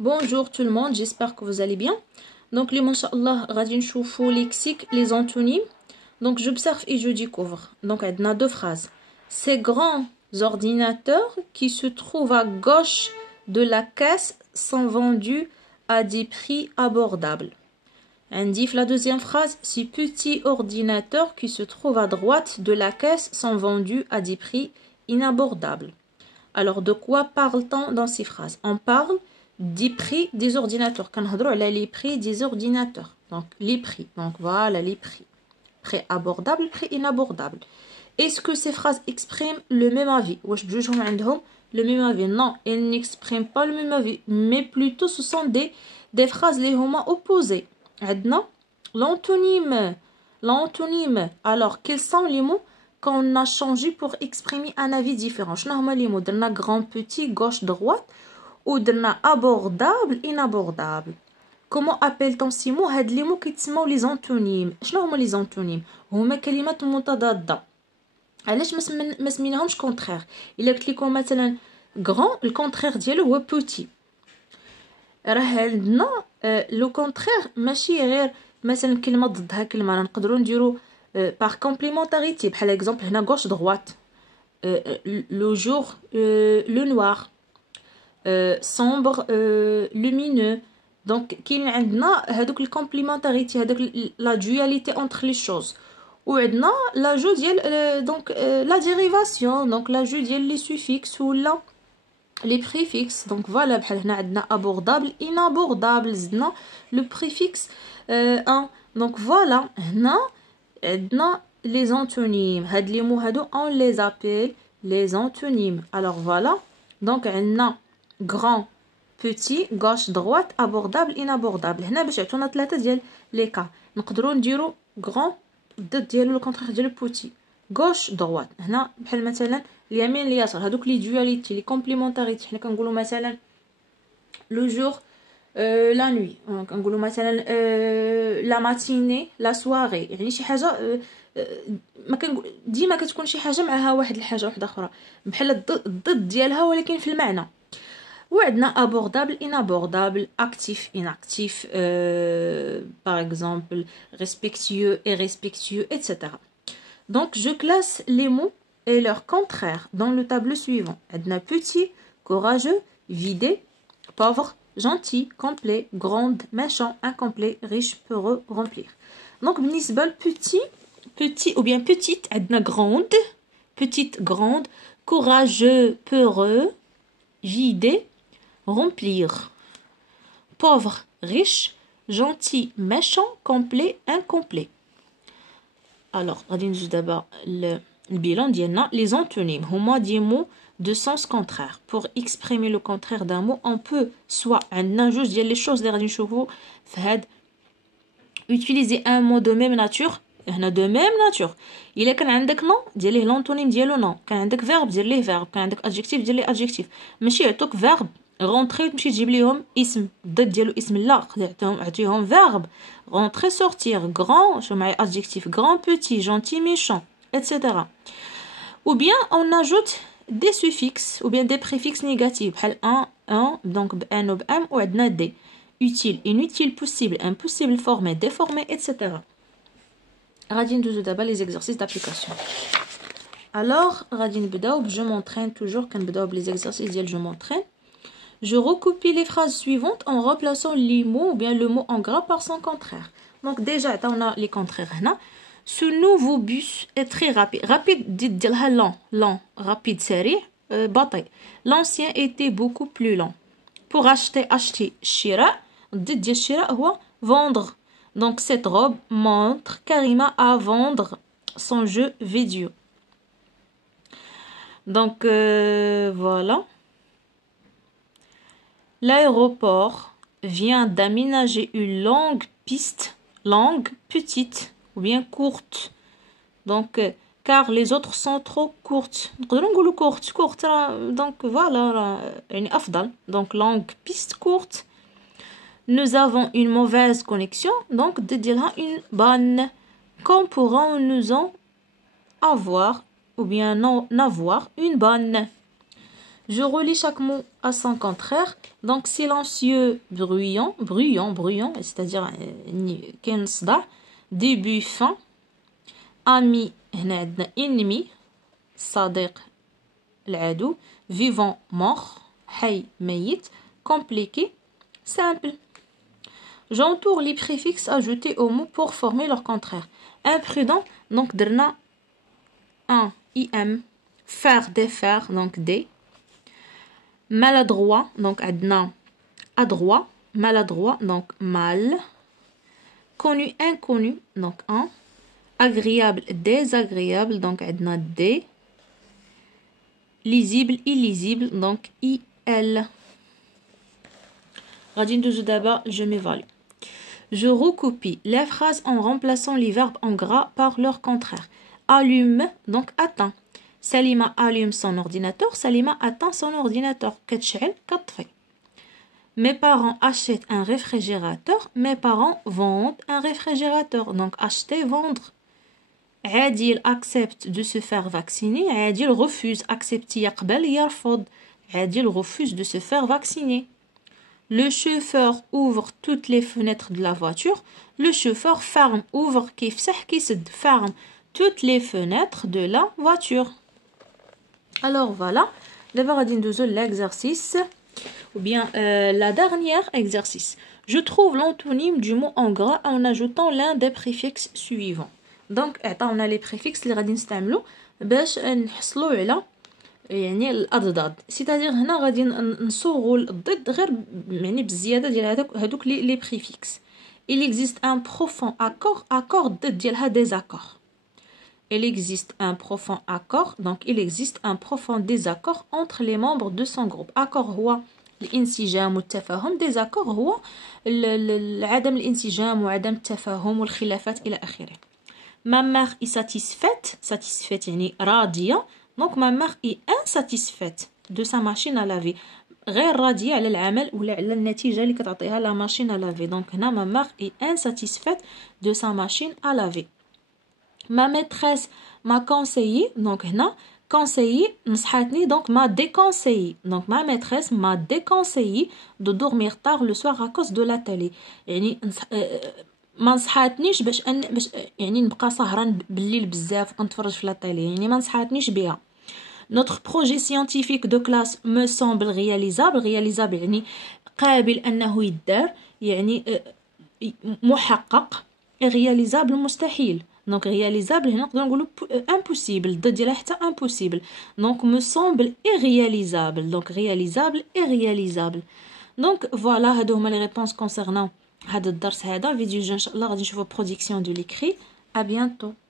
Bonjour tout le monde, j'espère que vous allez bien. Donc, les Inch'Allah, غادي نشوفوا lexique, les antonymes. Donc, j'observe et je découvre. Donc, on a deux phrases. Ces grands ordinateurs qui se trouvent à gauche de la caisse sont vendus à des prix abordables. Indique la deuxième phrase. Ces petits ordinateurs qui se trouvent à droite de la caisse sont vendus à des prix inabordables. Alors, de quoi parle-t-on dans ces phrases? On parle des prix des ordinateurs. Quand on parle les prix des ordinateurs. Donc, les prix. Donc, voilà les prix. Prix abordable, prix inabordable. Est-ce que ces phrases expriment le même avis? Le même avis? Non, elles n'expriment pas le même avis. Mais plutôt, ce sont des phrases les opposées. L'antonyme. L'antonyme. Alors, quels sont les mots qu'on a changé pour exprimer un avis différent? Je n'ai les mots d'un grand, petit, gauche, droite ou d'un abordable, inabordable. Comment appelle-t-on ces mots? هاد les mots كيتسموا les antonymes. شنو هما les antonymes؟ هما كلمات متضادة. علاش ما سميناهمش contraire؟ إلا قلت لكم مثلا grand الكونترير ديالو هو petit. راه عندنا لو كونترير ماشي غير مثلا كلمه ضدها كلمه، نقدروا نديروا par complémentarité. بحال exemple هنا gauche droite, le jour, le noir, sombre, lumineux. Donc كاين عندنا هذوك الكومبليمونتاريتي، هذوك لا dualité entre les choses. وعندنا لاجو ديال donc la dérivation, donc لاجو ديال les suffixes ولا les préfixes. Donc voilà, بحال هنا عندنا abordable, inabordable, زدنا le préfixe un. Donc voilà, هنا عندنا les antonymes. هاد les mots هادو on les appelle les antonymes. Alors voilà, donc عندنا grand, petit, gauche, droite, abordable, inabordable. هنا باش يعطونا ثلاثه ديال لي كا نقدروا نديروا grand ضد ديالو الكونترير ديال petit, gauche, droite. هنا بحال مثلا اليمين اليسار، هذوك لي dualité لي كومبليمونتاريتي. حنا كنقولوا مثلا لو جور لا نوي، كنقولوا مثلا لا ماتيني لا سواري. يعني شي حاجه ما كنقول ديما كتكون شي حاجه معها واحد الحاجه واحده اخرى بحال الضد ديالها ولكن في المعنى. وعندنا abordable, inabordable, actif, inactif, par exemple respectueux, irrespectueux, etc. Donc je classe les mots et leurs contraires dans le tableau suivant. عندنا petit, courageux, vidé, pauvre, gentil, complet, grande, méchant, incomplet, riche, peureux, remplir. Donc بالنسبة petit ou bien petite عندنا grande, petite, grande, courageux, peureux, vidé, remplir, pauvre, riche, gentil, méchant, complet, incomplet. Alors غادي نجي دابا البيلان ديالنا. Les antonymes هما des mots de sens contraire. Pour exprimer le contraire d'un mot, on peut soit عندنا جوج ديال les choses اللي غادي نشوفوا في هاد utiliser un mot de même nature. هنا de même nature. إلا كان عندك nom دير ليه l'antonyme ديالو nom، كان عندك verbe دير ليه verbe، كان عندك adjectif دير ليه adjectif. ماشي يعطوك verbe rentrer تمشي تجيب ليهم اسم ضد ديالو اسم، لا عطيهم verbe rentrer sortir. grand شو معايا adjectif grand, petit, gentil, méchant, etc. Ou bien on ajoute des suffixes ou bien des préfixes négatifs بحال un donc بان ou بام وعندنا des utile, inutile, possible, impossible, formé, déformé, etc. غادي ندوزو دابا les exercices d'application. Alors غادي نبداو je m'entraîne toujours. كنبداو بلي exercices ديال je m'entraîne. Je recopie les phrases suivantes en remplaçant les mots ou bien le mot en gras par son contraire. Donc déjà on a les contraires هنا. Ce nouveau bus est très rapide. Rapide ديالها lent, rapide سريع, بطيء. L'ancien était beaucoup plus lent. Pour acheter الشراء ضد ديال الشراء هو vendre. Donc cette robe montre Karima à vendre son jeu vidéo. Donc voilà. L'aéroport vient d'aménager une longue piste, longue, petite ou bien courte. Donc car les autres sont trop courtes. نقدروا نقولوا courte. Donc voilà, يعني أفضل. Donc longue piste, courte. Nous avons une mauvaise connexion. Donc ديالها une bonne. Quand pourrons-nous en avoir ou bien non avoir une bonne? Je relis chaque mot à son contraire. Donc silencieux, bruyant, bruyant, bruyant, c'est-à-dire كاين صداع. Début, fin. Ami, هنا عندنا ennemi, صديق العدو. Vivant, mort. حي, ميت. Compliqué, simple. J'entoure les préfixes ajoutés aux mots pour former leur contraire. Imprudent, donc درنا un, im. Faire, défaire, donc des. Maladroit, donc عندنا adroit. Maladroit, donc mal. Connu, inconnu, donc un. Agréable, désagréable, donc عندنا des. Lisible, illisible, donc il. غادي ندوزو دابا je m'évalue. Je recopie les phrases en remplaçant les verbes en gras par leur contraire. Allume, donc atteint. Salima allume son ordinateur. Salima atteint son ordinateur. كتشعل كتطفي. Mes parents achètent un réfrigérateur. Mes parents vendent un réfrigérateur. Donc acheter, vendre. Adil accepte de se faire vacciner. Adil refuse. Accepter يقبل يرفض. Adil refuse de se faire vacciner. Le chauffeur ouvre toutes les fenêtres de la voiture. Le chauffeur ferme, ouvre, كيفسح كيسد, ferme toutes les fenêtres de la voiture. Alors voilà, d'abord غادي ندوزو l'exercice ou bien la dernière exercice. Je trouve l'antonyme du mot en gras en ajoutant l'un des préfixes suivants. Donc عطاونا les préfixes اللي غادي نستعملو باش نحصلو على يعني الأضداد. سيتادير هنا غادي نصوغو الضد غير يعني بالزيادة ديال هادوك لي بريفيكس. Il existe un profond accord. Accord ضد ديالها désaccord. Il existe un profond accord. Donc il existe un profond désaccord entre les membres de son groupe. Accord هو الانسجام والتفاهم. désaccord هو عدم الانسجام وعدم التفاهم والخلافات إلى آخره. Ma mère est satisfaite. Satisfaite يعني راضية. Donc ma mère est insatisfaite de sa machine à laver. غير راضية على العمل ولا على النتيجة اللي كتعطيها la machine à laver. Donc هنا ma mère est insatisfaite de sa machine à laver. Ma maîtresse m'a conseillé. Donc هنا conseillé نصحتني donc m'a déconseillé. Donc ma maîtresse m'a déconseillé de dormir tard le soir à cause de la télé. يعني ما نصحاتنيش باش يعني نبقى سهران بالليل بزاف كنتفرج في لا تيلي. يعني ما نصحاتنيش بها. Notre projet scientifique de classe me semble réalisable. Réalisable يعني قابل أنه يدار. يعني محقق. Réalisable مستحيل. Donc réalisable هنا نقدر نقولو impossible. ضد ديالها حتى impossible. Donc me semble irréalisable. Donc réalisable et réalisable. Donc voilà هادو هما les réponses concernant هذا الدرس هذا. فيديو جاي ان شاء الله غادي نشوفو برودكسيون دو ليكري. À bientôt.